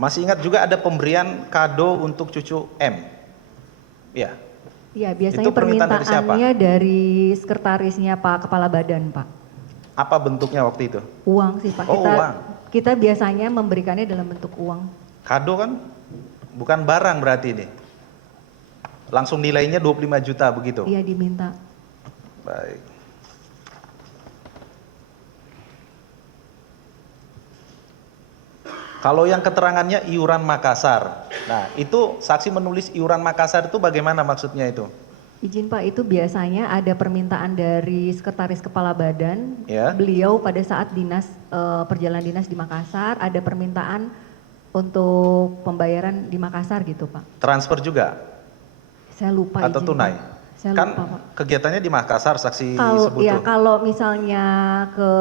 Masih ingat juga ada pemberian kado untuk cucu M? Ya. Iya, biasanya Itu permintaan dari siapa? permintaannya dari sekretarisnya Pak Kepala Badan, Pak. Apa bentuknya waktu itu? Uang sih, Pak. Oh, uang. Kita biasanya memberikannya dalam bentuk uang. Kado kan? Bukan barang berarti ini. Langsung nilainya 25 juta begitu? Iya, diminta. Baik. Kalau yang keterangannya iuran Makassar. Nah, itu saksi menulis iuran Makassar itu bagaimana maksudnya itu? Izin Pak, itu biasanya ada permintaan dari sekretaris kepala badan. Ya. Beliau pada saat perjalanan dinas di Makassar ada permintaan untuk pembayaran di Makassar gitu Pak. Transfer juga? Saya lupa. Atau izin, tunai? Pak. Saya Kan lupa, Pak. kegiatannya di Makassar saksi sebut Iya, tuh. kalau misalnya ke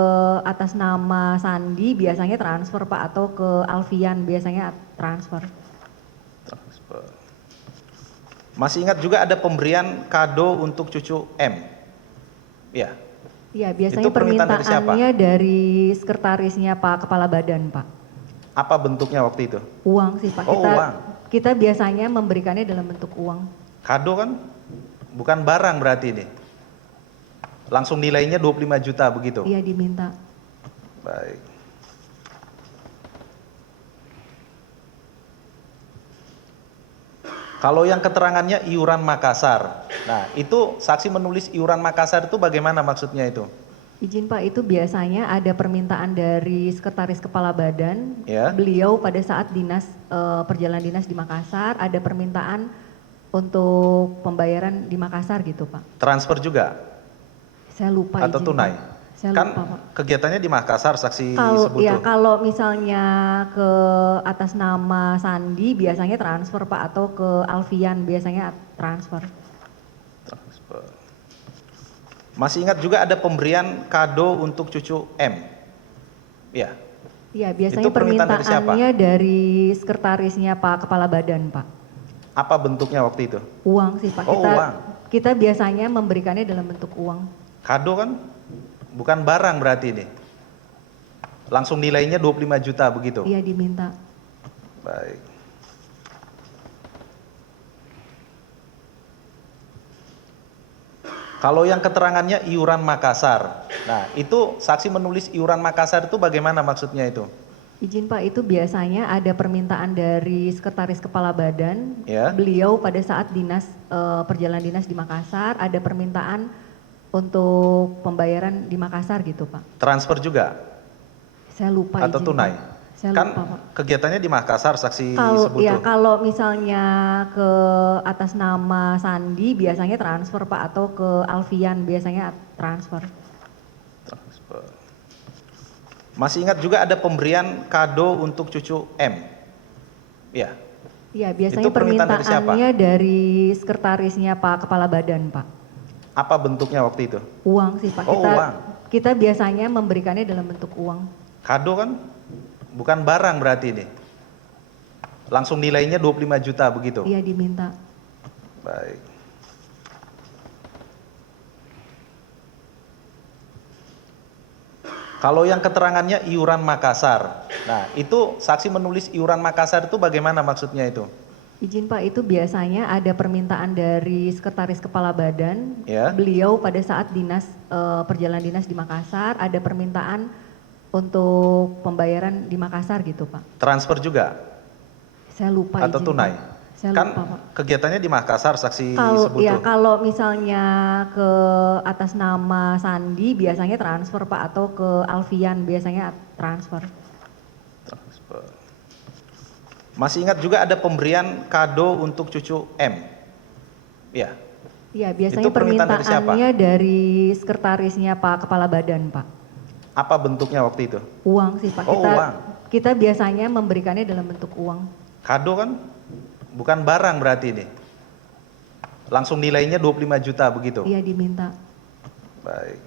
atas nama Sandi biasanya transfer Pak, atau ke Alfian biasanya transfer. Transfer. Masih ingat juga ada pemberian kado untuk cucu M? Ya. Iya, biasanya Itu permintaan dari siapa? permintaannya dari sekretarisnya Pak Kepala Badan, Pak. Apa bentuknya waktu itu? Uang sih Pak. Oh, uang. Kita biasanya memberikannya dalam bentuk uang. Kado kan? Bukan barang berarti ini. Langsung nilainya 25 juta begitu? Iya, diminta. Baik. Kalau yang keterangannya iuran Makassar. Nah, itu saksi menulis iuran Makassar itu bagaimana maksudnya itu? Izin Pak, itu biasanya ada permintaan dari sekretaris kepala badan. Ya. Beliau pada saat perjalanan dinas di Makassar ada permintaan untuk pembayaran di Makassar gitu Pak. Transfer juga? Saya lupa. Atau izin, tunai? Pak. Saya Kan lupa Pak. kegiatannya di Makassar saksi sebut tuh. Kalau misalnya ke atas nama Sandi biasanya transfer Pak, atau ke Alfian biasanya transfer. Transfer. Masih ingat juga ada pemberian kado untuk cucu M? Ya. Iya, biasanya Itu permintaan dari siapa? permintaannya dari sekretarisnya Pak Kepala Badan, Pak. Apa bentuknya waktu itu? Uang sih Pak. Oh, uang. Kita biasanya memberikannya dalam bentuk uang. Kado kan? Bukan barang berarti ini. Langsung nilainya 25 juta begitu? Iya, diminta. Baik. Kalau yang keterangannya iuran Makassar. Nah, itu saksi menulis iuran Makassar itu bagaimana maksudnya itu? Izin Pak, itu biasanya ada permintaan dari sekretaris kepala badan. Ya. Beliau pada saat perjalanan dinas di Makassar ada permintaan untuk pembayaran di Makassar gitu Pak. Transfer juga? Saya lupa. Atau izin, tunai? Pak. Saya Kan lupa Pak. kegiatannya di Makassar saksi sebut Iya, tuh. kalau misalnya ke atas nama Sandi biasanya transfer Pak, atau ke Alfian biasanya transfer. Transfer. Masih ingat juga ada pemberian kado untuk cucu M? Ya. Iya, biasanya Itu permintaan dari siapa? permintaannya dari sekretarisnya Pak Kepala Badan, Pak. Apa bentuknya waktu itu? Uang sih Pak. Oh, uang. Kita biasanya memberikannya dalam bentuk uang. Kado kan? Bukan barang berarti ini. Langsung nilainya 25 juta begitu? Iya, diminta. Baik. Kalau yang keterangannya iuran Makassar. Nah, itu saksi menulis iuran Makassar itu bagaimana maksudnya itu? Izin Pak, itu biasanya ada permintaan dari sekretaris kepala badan. Ya. Beliau pada saat perjalanan dinas di Makassar ada permintaan untuk pembayaran di Makassar gitu Pak. Transfer juga? Saya lupa. Atau izin, tunai? Pak. Saya Kan lupa Pak. kegiatannya di Makassar saksi sebut Iya, tuh. kalau misalnya ke atas nama Sandi biasanya transfer Pak, atau ke Alfian biasanya transfer. Transfer. Masih ingat juga ada pemberian kado untuk cucu M? Ya. Iya, biasanya Itu permintaan dari siapa? permintaannya dari sekretarisnya Pak Kepala Badan, Pak. Apa bentuknya waktu itu? Uang sih Pak. Oh, uang. Kita biasanya memberikannya dalam bentuk uang. Kado kan? Bukan barang berarti ini. Langsung nilainya 25 juta begitu? Iya, diminta. Baik.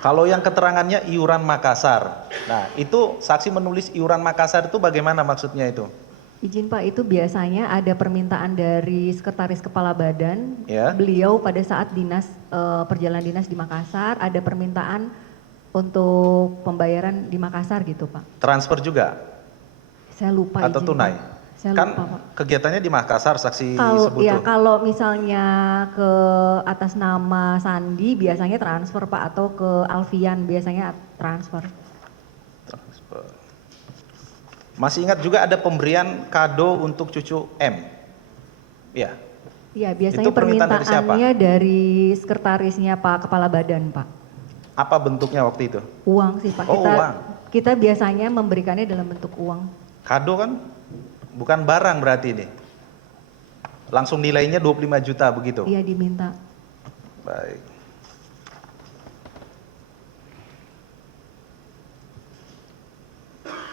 Kalau yang keterangannya iuran Makassar. Nah, itu saksi menulis iuran Makassar itu bagaimana maksudnya itu? Izin Pak, itu biasanya ada permintaan dari sekretaris kepala badan. Ya. Beliau pada saat perjalanan dinas di Makassar ada permintaan untuk pembayaran di Makassar gitu Pak. Transfer juga Saya lupa atau izin, tunai? Pak. Saya Kan lupa Pak. kegiatannya di Makassar, saksi Kalau sebut ya tuh. kalau misalnya ke atas nama Sandi biasanya transfer Pak, atau ke Alfian biasanya transfer. Transfer. Masih ingat juga ada pemberian kado untuk cucu M? Ya. Iya, biasanya Itu permintaan dari siapa? permintaannya dari sekretarisnya Pak Kepala Badan Pak. Apa bentuknya waktu itu? Uang sih Pak. Oh, uang. Kita biasanya memberikannya dalam bentuk uang. Kado kan? Bukan barang berarti ini. Langsung nilainya 25 juta begitu? Iya, diminta. Baik.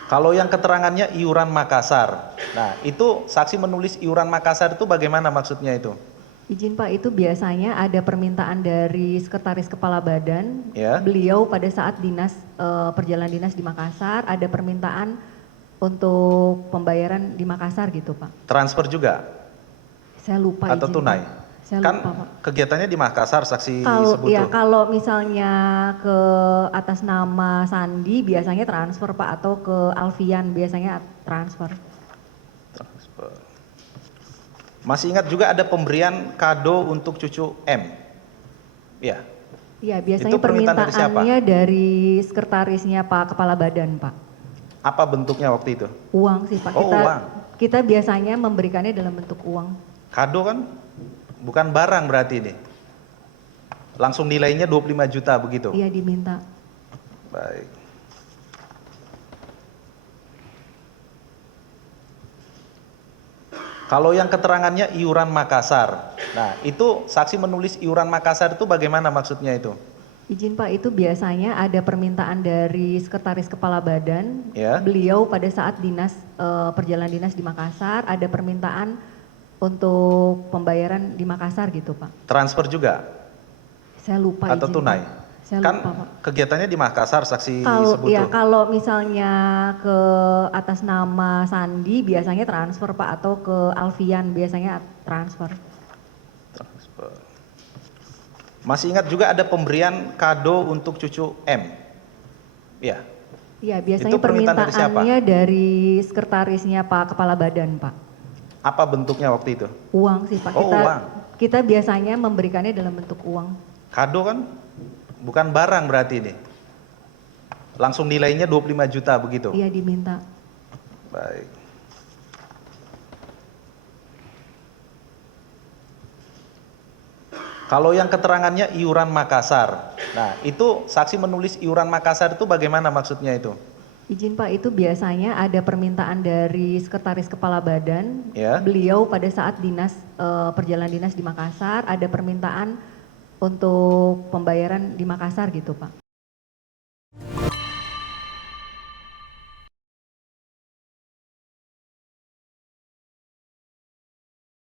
Kalau yang keterangannya iuran Makassar. Nah, itu saksi menulis iuran Makassar itu bagaimana maksudnya itu? Izin Pak, itu biasanya ada permintaan dari sekretaris kepala badan. Ya. Beliau pada saat perjalanan dinas di Makassar ada permintaan untuk pembayaran di Makassar gitu Pak. Transfer juga Saya lupa atau izin, tunai? Pak. Saya Kan lupa Pak. kegiatannya di Makassar, saksi sebut Ya tuh. kalau misalnya ke atas nama Sandi biasanya transfer Pak, atau ke Alfian biasanya transfer. Transfer. Masih ingat juga ada pemberian kado untuk cucu M? Ya. Iya, biasanya Itu permintaan dari siapa? permintaannya dari sekretarisnya Pak Kepala Badan Pak. Apa bentuknya waktu itu? Uang sih Pak. Oh, uang. Kita biasanya memberikannya dalam bentuk uang. Kado kan? Bukan barang berarti ini. Langsung nilainya 25 juta begitu? Iya, diminta. Baik. Kalau yang keterangannya iuran Makassar. Nah, itu saksi menulis iuran Makassar itu bagaimana maksudnya itu? Izin Pak, itu biasanya ada permintaan dari sekretaris kepala badan. Ya. Beliau pada saat perjalanan dinas di Makassar ada permintaan untuk pembayaran di Makassar gitu Pak. Transfer juga Saya lupa atau izin, tunai? Pak. Saya Kan lupa Pak. kegiatannya di Makassar, saksi sebut tuh. Kalau misalnya ke atas nama Sandi biasanya transfer Pak, atau ke Alfian biasanya transfer. Transfer. Masih ingat juga ada pemberian kado untuk cucu M? Ya. Iya, biasanya Itu permintaan dari siapa? permintaannya dari sekretarisnya Pak Kepala Badan Pak. Apa bentuknya waktu itu? Uang sih Pak. Oh, uang. Kita biasanya memberikannya dalam bentuk uang. Kado kan? Bukan barang berarti ini. Langsung nilainya 25 juta begitu? Iya, diminta. Baik. Kalau yang keterangannya iuran Makassar. Nah, itu saksi menulis iuran Makassar itu bagaimana maksudnya itu? Izin Pak, itu biasanya ada permintaan dari sekretaris kepala badan. Ya. Beliau pada saat perjalanan dinas di Makassar ada permintaan untuk pembayaran di Makassar gitu Pak.